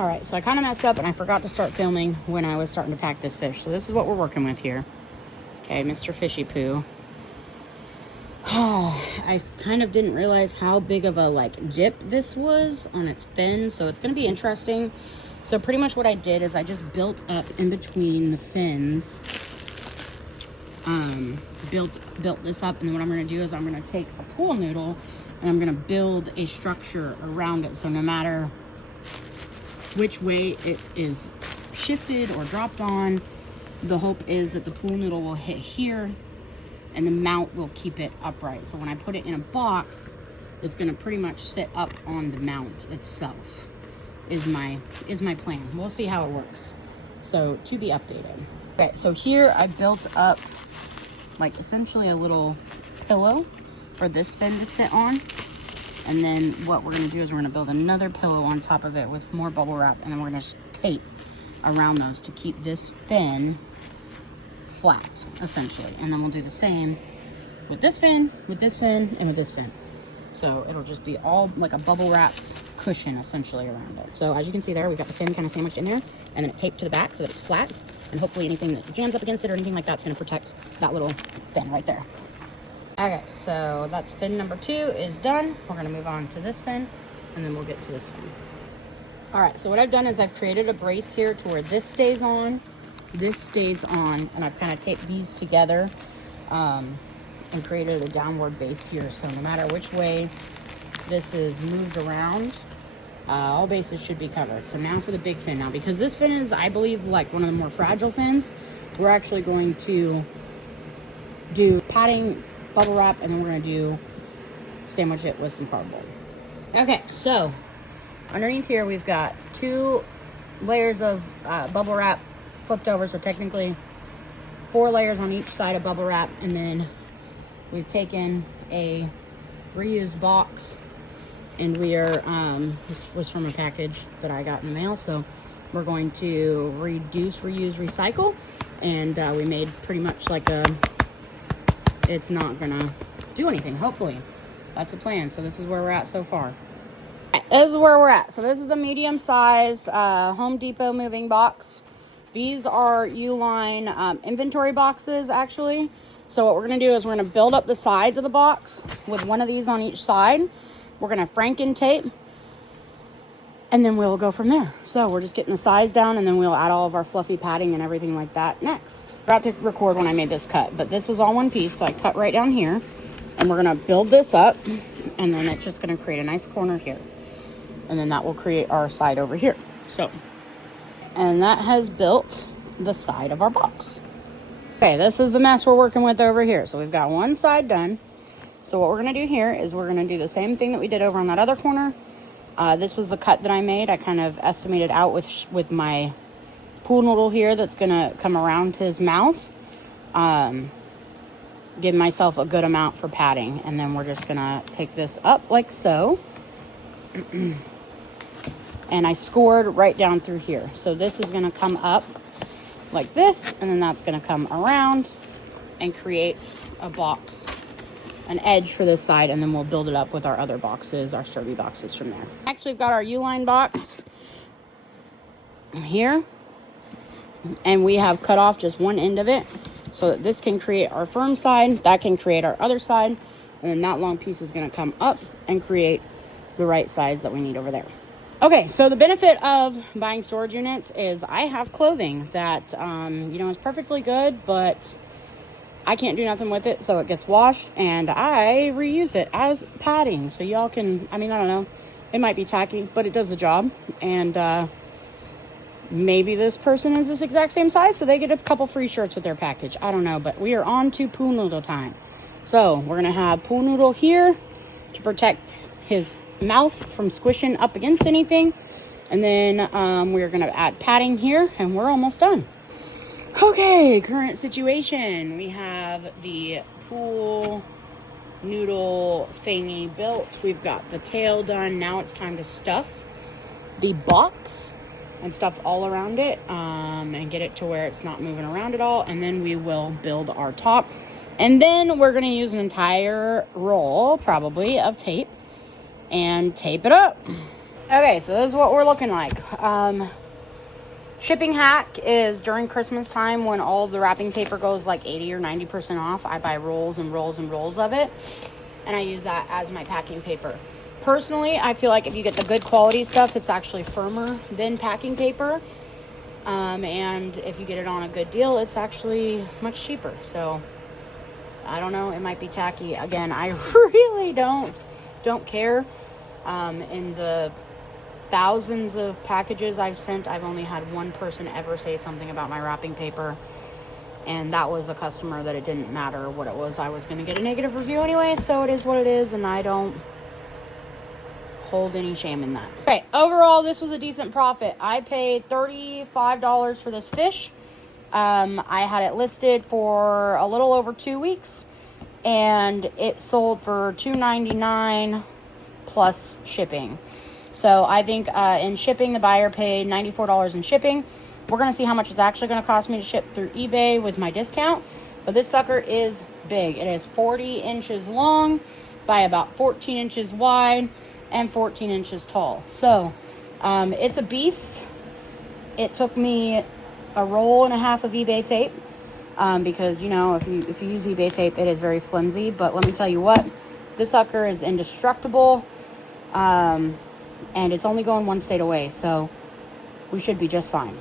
All right, so I kind of messed up and I forgot to start filming when I was starting to pack this fish. So this is what we're working with here. Okay, Mr. Fishy Poo. Oh, I kind of didn't realize how big of a like dip this was on its fin, so it's going to be interesting. So pretty much what I did is I just built up in between the fins, built this up, and then what I'm going to do is I'm going to take a pool noodle and I'm going to build a structure around it, so no matter which way it is shifted or dropped on, the hope is that the pool noodle will hit here and the mount will keep it upright. So when I put it in a box, it's going to pretty much sit up on the mount itself is my plan. We'll see how it works. So to be updated. Okay, so here I built up like essentially a little pillow for this fin to sit on. And then what we're going to do is we're going to build another pillow on top of it with more bubble wrap, and then we're going to tape around those to keep this fin flat, essentially. And then we'll do the same with this fin, and with this fin. So it'll just be all like a bubble wrapped cushion essentially around it. So as you can see there, we've got the fin kind of sandwiched in there, and then it taped to the back so that it's flat. And hopefully anything that jams up against it or anything like that's going to protect that little fin right there. Okay, so that's fin number 2 is done. We're going to move on to this fin, and then we'll get to this fin. All right, so what I've done is I've created a brace here to where this stays on, and I've kind of taped these together and created a downward base here. So no matter which way this is moved around, all bases should be covered. So now for the big fin. Now, because this fin is, I believe, like one of the more fragile fins, we're actually going to do padding, bubble wrap, and then we're going to sandwich it with some cardboard. Okay, so underneath here we've got 2 layers of bubble wrap flipped over, so technically 4 layers on each side of bubble wrap, and then we've taken a reused box, and we are this was from a package that I got in the mail, so we're going to reduce, reuse, recycle, and we made pretty much like it's not gonna do anything, hopefully. That's the plan. So this is where we're at so far. This is where we're at. So this is a medium size Home Depot moving box. These are Uline inventory boxes, actually. So what we're gonna do is we're gonna build up the sides of the box with one of these on each side. We're gonna Franken tape, and then we'll go from there. So we're just getting the size down, and then we'll add all of our fluffy padding and everything like that next. I forgot to record when I made this cut, but this was all one piece, so I cut right down here, and we're gonna build this up, and then it's just gonna create a nice corner here, and then that will create our side over here. So, and that has built the side of our box. Okay, this is the mess we're working with over here. So we've got one side done. So what we're gonna do here is we're gonna do the same thing that we did over on that other corner. This was the cut that I made. I kind of estimated out with my pool noodle here that's gonna come around his mouth. Give myself a good amount for padding, and then we're just gonna take this up like so. And I scored right down through here. So this is gonna come up like this, and then that's gonna come around and create a box, an edge for this side, and then we'll build it up with our other boxes, our sturdy boxes from there. Next, we've got our Uline box here, and we have cut off just one end of it so that this can create our firm side, that can create our other side, and then that long piece is going to come up and create the right size that we need over there. Okay, so the benefit of buying storage units is I have clothing that is perfectly good, but I can't do nothing with it, so it gets washed, and I reuse it as padding. So y'all can, I don't know, it might be tacky, but it does the job. And maybe this person is this exact same size, so they get a couple free shirts with their package. I don't know, but we are on to pool noodle time. So we're gonna have pool noodle here to protect his mouth from squishing up against anything. And then we're gonna add padding here, and we're almost done. Okay, current situation. We have the pool noodle thingy built. We've got the tail done. Now it's time to stuff the box and stuff all around it and get it to where it's not moving around at all. And then we will build our top. And then we're going to use an entire roll, probably, of tape and tape it up. Okay, so this is what we're looking like. Shipping hack is during Christmas time when all the wrapping paper goes like 80 or 90% off. I buy rolls and rolls and rolls of it, and I use that as my packing paper. Personally, I feel like if you get the good quality stuff, it's actually firmer than packing paper. And if you get it on a good deal, it's actually much cheaper. So I don't know, it might be tacky. Again, I really don't care. In the thousands of packages I've sent, I've only had one person ever say something about my wrapping paper, and that was a customer that it didn't matter what it was. I was going to get a negative review anyway, so it is what it is, and I don't hold any shame in that. Okay, overall, this was a decent profit. I paid $35 for this fish. I had it listed for a little over 2 weeks, and it sold for $2.99 plus shipping. So I think in shipping, the buyer paid $94 in shipping. We're going to see how much it's actually going to cost me to ship through eBay with my discount. But this sucker is big. It is 40 inches long by about 14 inches wide and 14 inches tall. So it's a beast. It took me a roll and a half of eBay tape because, you know, if you use eBay tape, it is very flimsy. But let me tell you what, this sucker is indestructible. And it's only going one state away, so we should be just fine.